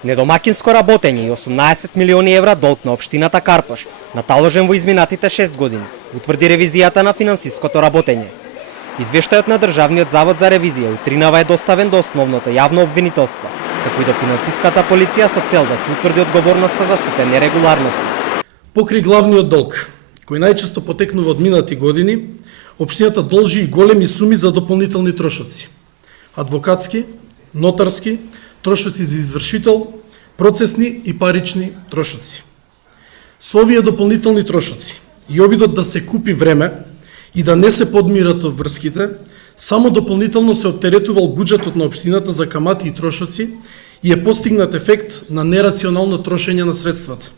Недомакинско работење и 18 милиони евра долг на општината Карпош, наталожен во изминатите 6 години, утврди ревизијата на финансиското работење. Извештајот на Државниот завод за ревизија утринава е доставен до основното јавно обвинителство, како и до финансиската полиција со цел да се утврди одговорноста за сите нерегуларности. Покрај главниот долг, кој најчесто потекнува од минати години, општината должи и големи суми за дополнителни трошоци. Адвокатски, нотарски, трошоци за извршител, процесни и парични трошоци. Со овие дополнителни трошоци и обидот да се купи време и да не се подмират обврските, само дополнително се оптеретувал буџетот на општината за камати и трошоци и е постигнат ефект на нерационално трошење на средствата.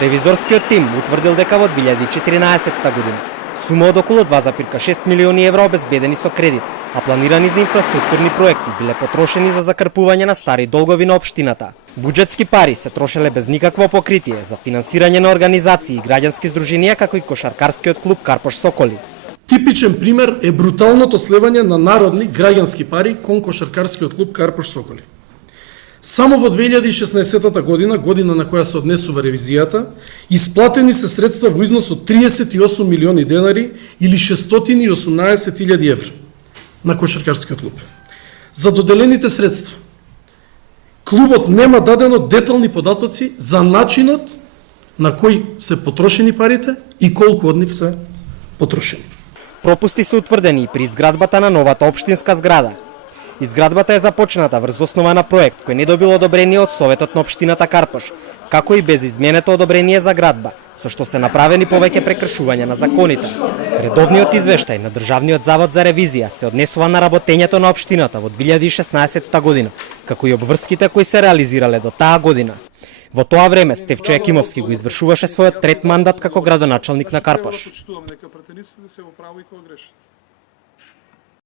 Ревизорскиот тим утврдил дека во 2014 година сума од околу 2,6 милиони евра обезбедени со кредит, а планирани за инфраструктурни проекти биле потрошени за закрпување на стари долгови на општината. Буџетски пари се трошеле без никакво покритие за финансирање на организации и граѓански здруженија како и кошаркарскиот клуб Карпош Соколи. Типичен пример е бруталното слевање на народни граѓански пари кон кошаркарскиот клуб Карпош Соколи. Само во 2016 година, година на која се однесува ревизијата, исплатени се средства во износ од 38 милиони денари или 618.000 евра на кошаркарскиот клуб. За доделените средства, клубот нема дадено детални податоци за начинот на кој се потрошени парите и колку од нив се потрошени. Пропусти се утврдени и при изградбата на новата општинска зграда. Изградбата е започната врз основа на проект кој не добил одобрение од Советот на општината Карпош, како и без изменето одобрение за градба, со што се направени повеќе прекршувања на законите. Редовниот извештај на Државниот завод за ревизија се однесува на работењето на општината во 2016 година, како и обврските кои се реализирале до таа година. Во тоа време Стефчо Јакимовски го извршуваше својот трет мандат како градоначалник на Карпош.